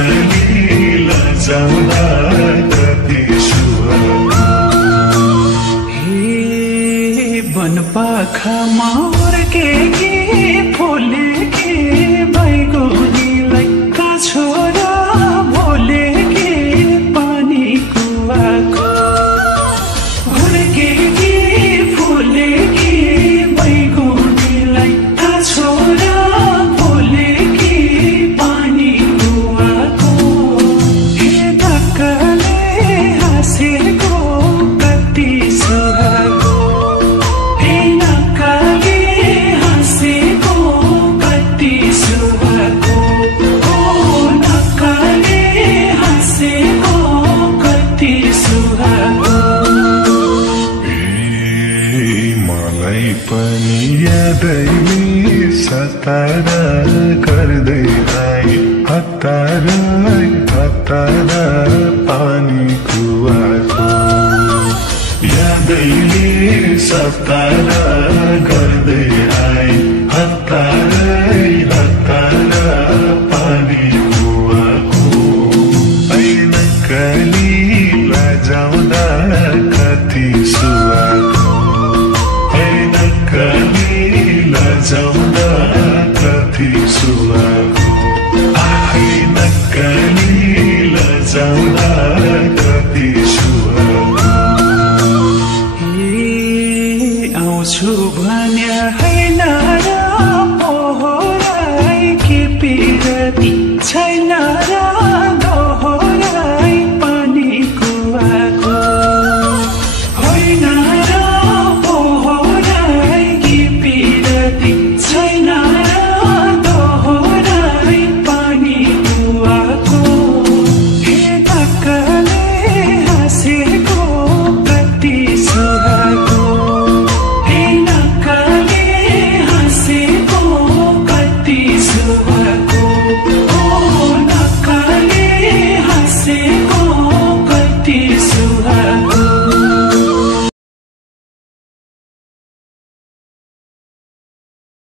नक्कली लजाउँदा कति सुहाएको हे वनपाखामा हुर्केकी फुलेकी बैगुनीलाई काछो र भोलेकी पानी कुवाको हुर्केकी फुलेकी बैगुनीलाई काछो र भोलेकी पानी कुवाको हे नक्कले हाँसेको कति सुहाएको हे नक्कले हाँसेको कति सुहाएको ओ नक्कले हाँसेको कति सुहाएको मलाई पनि यादैले सतारा गर्दै आए हतारा हतारा पानी कुवाको यादैले सतारा गर्दै आए हतारा हतारा पानी कुवाको नक्कली लजाउँदा कति सुहाएको नक्कली लजाउँदा कति सुहाएको नक्कली लजाउँदा कति सुहाएको आउँछु भन्या हैन र पोहोराई के पिरती छैन